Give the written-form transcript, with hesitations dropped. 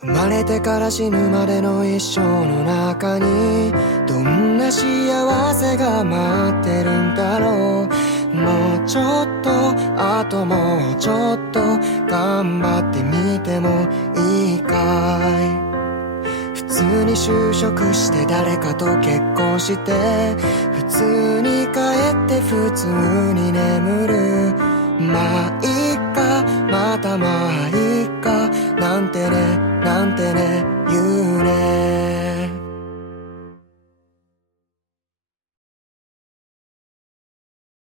生まれてから死ぬまでの一生の中にどんな幸せが待ってるんだろう。もうちょっと、あともうちょっと頑張ってみてもいいかい。普通に就職して誰かと結婚して普通に帰って普通に眠る。まあいいか、またまあいいかなんてね、なんてね言うね。